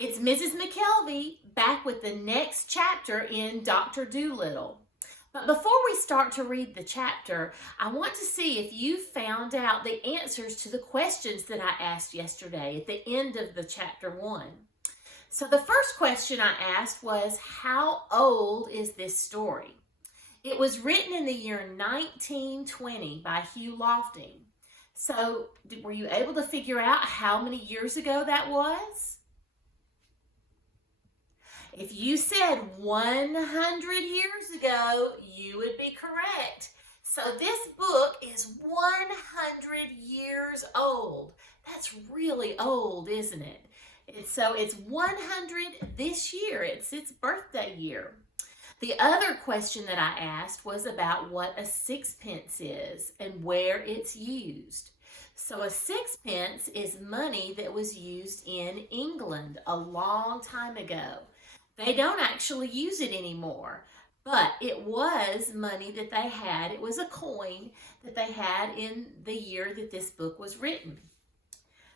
It's Mrs. McKelvy back with the next chapter in Doctor Dolittle. But before we start to read the chapter, I want to see if you found out the answers to the questions that I asked yesterday at the end of the chapter 1. So the first question I asked was, how old is this story? It was written in the year 1920 by Hugh Lofting. So were you able to figure out how many years ago that was? If you said 100 years ago, you would be correct. So this book is 100 years old. That's really old, isn't it? So it's 100 this year. It's its birthday year. The other question that I asked was about what a sixpence is and where it's used. So a sixpence is money that was used in England a long time ago. They don't actually use it anymore, but it was money that they had. It was a coin that they had in the year that this book was written.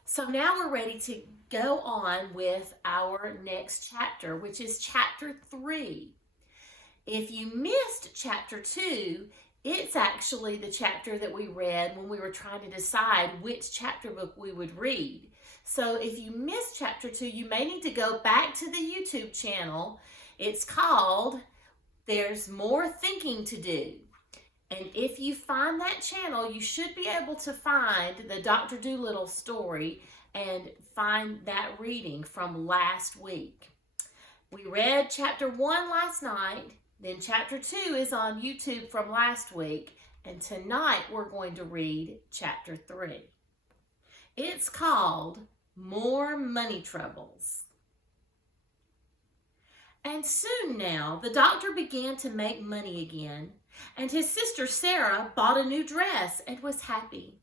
So now we're ready to go on with our next chapter, which is chapter 3. If you missed chapter 2, it's actually the chapter that we read when we were trying to decide which chapter book we would read. So if you missed chapter 2, you may need to go back to the YouTube channel. It's called There's More Thinking to Do. And if you find that channel, you should be able to find the Doctor Dolittle story and find that reading from last week. We read chapter 1 last night, then chapter 2 is on YouTube from last week, and tonight we're going to read chapter 3. It's called More Money Troubles. And soon now, the doctor began to make money again, and his sister Sarah bought a new dress and was happy.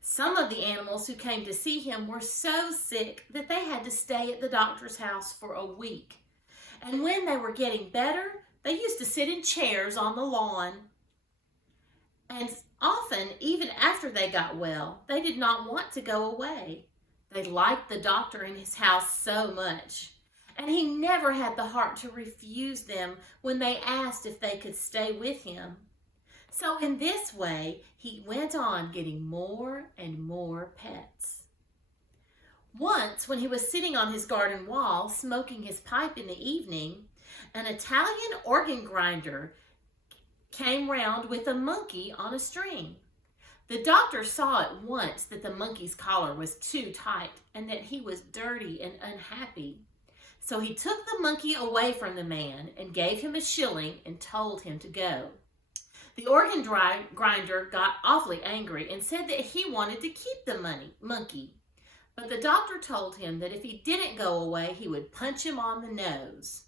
Some of the animals who came to see him were so sick that they had to stay at the doctor's house for a week. And when they were getting better, they used to sit in chairs on the lawn. And often, even after they got well, they did not want to go away. They liked the doctor in his house so much, and he never had the heart to refuse them when they asked if they could stay with him. So in this way, he went on getting more and more pets. Once, when he was sitting on his garden wall, smoking his pipe in the evening, an Italian organ grinder came round with a monkey on a string. The doctor saw at once that the monkey's collar was too tight and that he was dirty and unhappy. So he took the monkey away from the man and gave him a shilling and told him to go. The organ grinder got awfully angry and said that he wanted to keep the monkey. But the doctor told him that if he didn't go away, he would punch him on the nose.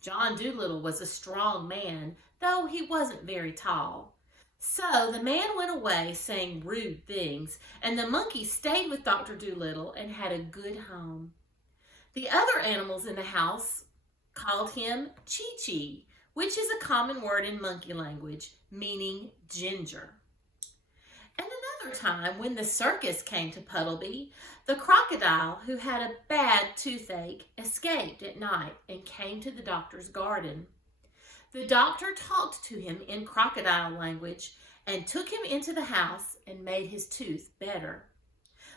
John Dolittle was a strong man, though he wasn't very tall. So the man went away saying rude things, and the monkey stayed with Dr. Dolittle and had a good home. The other animals in the house called him Chi-Chi, which is a common word in monkey language, meaning ginger. And another time, when the circus came to Puddleby, the crocodile, who had a bad toothache, escaped at night and came to the doctor's garden. The doctor talked to him in crocodile language and took him into the house and made his tooth better.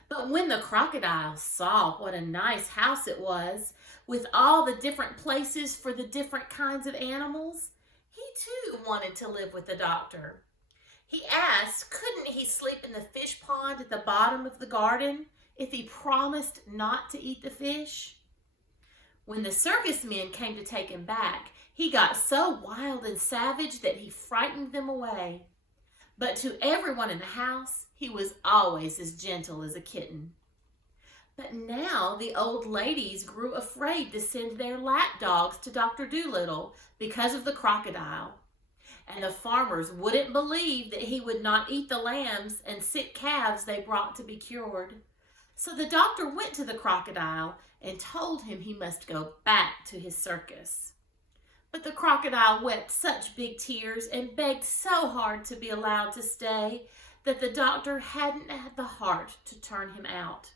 But when the crocodile saw what a nice house it was, with all the different places for the different kinds of animals, he too wanted to live with the doctor. He asked, couldn't he sleep in the fish pond at the bottom of the garden if he promised not to eat the fish? When the circus men came to take him back, he got so wild and savage that he frightened them away. But to everyone in the house, he was always as gentle as a kitten. But now the old ladies grew afraid to send their lap dogs to Dr. Dolittle because of the crocodile. And the farmers wouldn't believe that he would not eat the lambs and sick calves they brought to be cured. So the doctor went to the crocodile and told him he must go back to his circus. But the crocodile wept such big tears and begged so hard to be allowed to stay that the doctor hadn't had the heart to turn him out.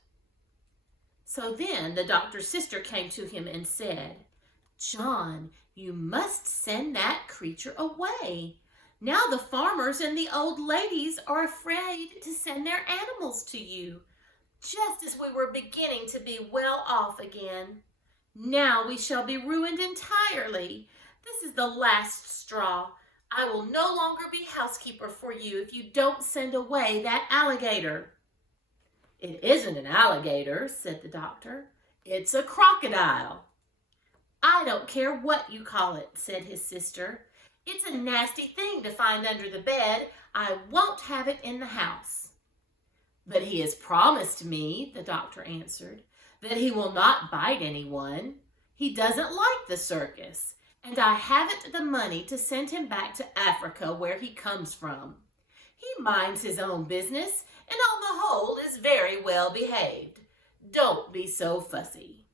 So then the doctor's sister came to him and said, "John, you must send that creature away. Now the farmers and the old ladies are afraid to send their animals to you, just as we were beginning to be well off again. Now we shall be ruined entirely. This is the last straw. I will no longer be housekeeper for you if you don't send away that alligator." "It isn't an alligator," said the doctor. "It's a crocodile." "I don't care what you call it," said his sister. "It's a nasty thing to find under the bed. I won't have it in the house." "But he has promised me," the doctor answered, "that he will not bite anyone. He doesn't like the circus, and I haven't the money to send him back to Africa where he comes from. He minds his own business and on the whole is very well behaved. Don't be so fussy."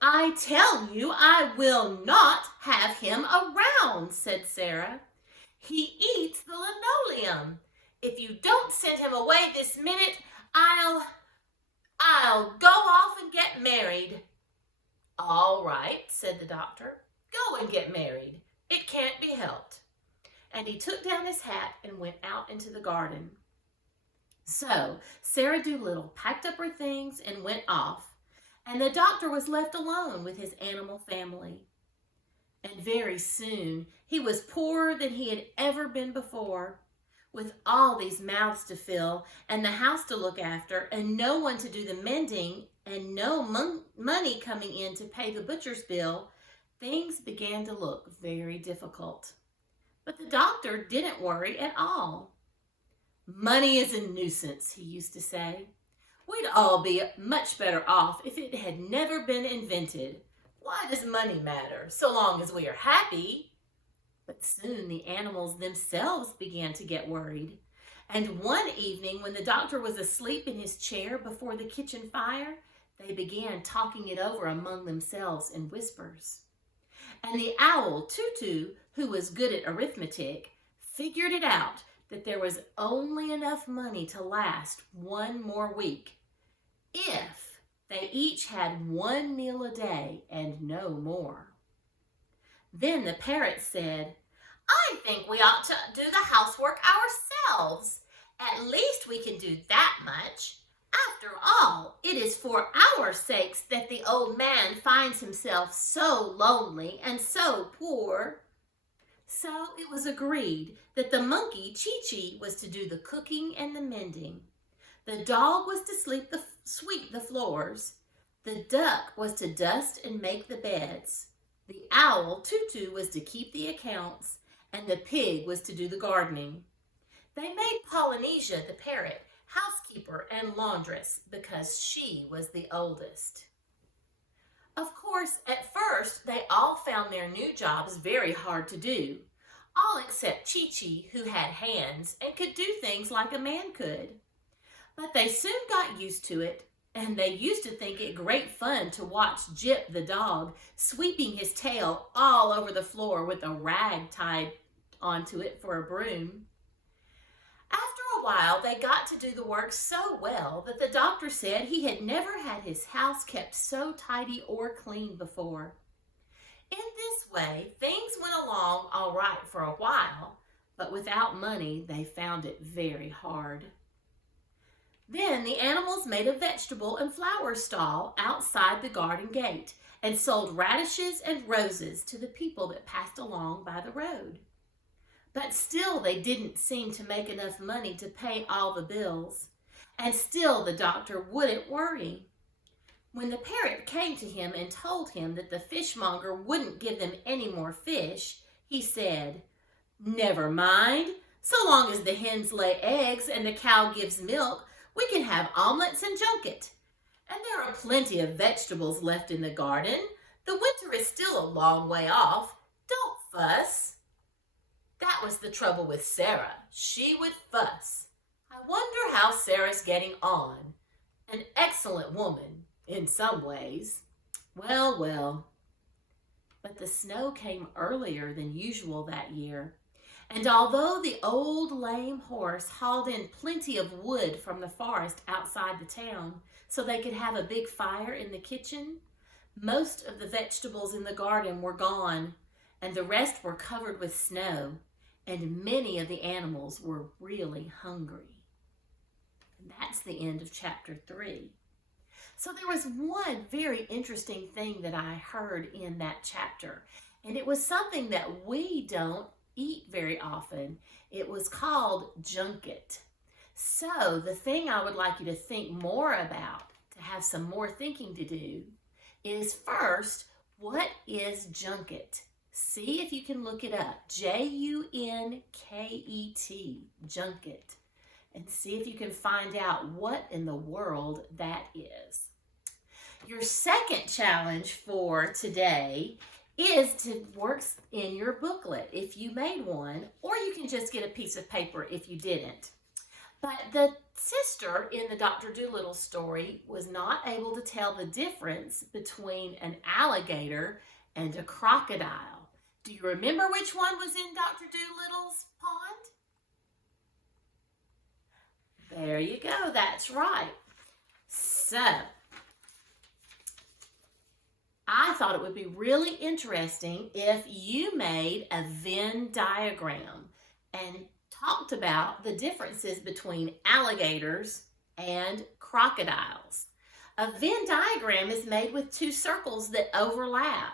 "I tell you I will not have him around," said Sarah. "He eats the linoleum. If you don't send him away this minute, I'll go off and get married." "All right," said the doctor. "Go and get married. It can't be helped." And he took down his hat and went out into the garden. So Sarah Dolittle packed up her things and went off, and the doctor was left alone with his animal family. And very soon he was poorer than he had ever been before. With all these mouths to fill and the house to look after and no one to do the mending and no money coming in to pay the butcher's bill, things began to look very difficult. But the doctor didn't worry at all. "Money is a nuisance," he used to say. "We'd all be much better off if it had never been invented. Why does money matter, so long as we are happy?" But soon the animals themselves began to get worried. And one evening when the doctor was asleep in his chair before the kitchen fire, they began talking it over among themselves in whispers. And the owl, Tutu, who was good at arithmetic, figured it out that there was only enough money to last one more week, if they each had one meal a day and no more. Then the parrot said, "I think we ought to do the housework ourselves. At least we can do that much. After all, it is for our sakes that the old man finds himself so lonely and so poor." So it was agreed that the monkey, Chi-Chi, was to do the cooking and the mending. The dog was to sweep the floors. The duck was to dust and make the beds. The owl, Tutu, was to keep the accounts, and the pig was to do the gardening. They made Polynesia, the parrot, housekeeper and laundress because she was the oldest. Of course, at first, they all found their new jobs very hard to do, all except Chi-Chi, who had hands and could do things like a man could. But they soon got used to it, and they used to think it great fun to watch Jip the dog sweeping his tail all over the floor with a rag tied onto it for a broom. After a while, they got to do the work so well that the doctor said he had never had his house kept so tidy or clean before. In this way, things went along all right for a while, but without money, they found it very hard. Then the animals made a vegetable and flower stall outside the garden gate and sold radishes and roses to the people that passed along by the road. But still they didn't seem to make enough money to pay all the bills, and still the doctor wouldn't worry. When the parrot came to him and told him that the fishmonger wouldn't give them any more fish, he said, "Never mind, so long as the hens lay eggs and the cow gives milk, we can have omelets and junket. And there are plenty of vegetables left in the garden. The winter is still a long way off. Don't fuss." That was the trouble with Sarah. She would fuss. I wonder how Sarah's getting on. An excellent woman, in some ways. Well, well. But the snow came earlier than usual that year, And although the old lame horse hauled in plenty of wood from the forest outside the town so they could have a big fire in the kitchen, most of the vegetables in the garden were gone, and the rest were covered with snow, and many of the animals were really hungry. And that's the end of chapter 3. So there was one very interesting thing that I heard in that chapter, and it was something that we don't eat very often. It was called junket. So the thing I would like you to think more about, to have some more thinking to do, is first, what is junket? See if you can look it up. Junket, junket. And see if you can find out what in the world that is. Your second challenge for today is to work in your booklet if you made one, or you can just get a piece of paper if you didn't. But the sister in the Doctor Dolittle story was not able to tell the difference between an alligator and a crocodile. Do you remember which one was in Dr. Dolittle's pond? There you go, that's right. So, I thought it would be really interesting if you made a Venn diagram and talked about the differences between alligators and crocodiles. A Venn diagram is made with two circles that overlap.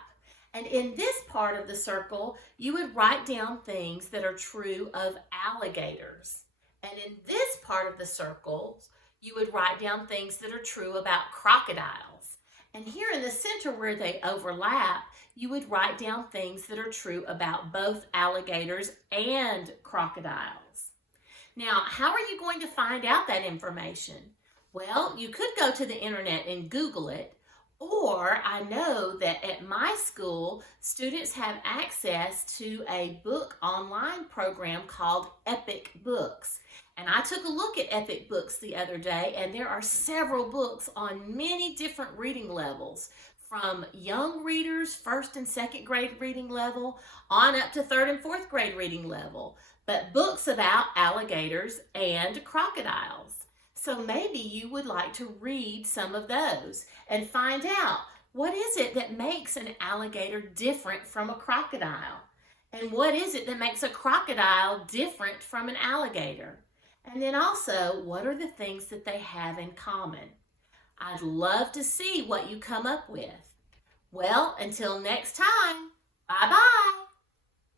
And in this part of the circle, you would write down things that are true of alligators. And in this part of the circles, you would write down things that are true about crocodiles. And here in the center where they overlap, you would write down things that are true about both alligators and crocodiles. Now, how are you going to find out that information? Well, you could go to the internet and Google it, or I know that at my school, students have access to a book online program called Epic Books. And I took a look at Epic Books the other day, and there are several books on many different reading levels, from young readers, first and second grade reading level, on up to third and fourth grade reading level, but books about alligators and crocodiles. So maybe you would like to read some of those and find out, what is it that makes an alligator different from a crocodile? And what is it that makes a crocodile different from an alligator? And then also, what are the things that they have in common? I'd love to see what you come up with. Well, until next time, bye-bye.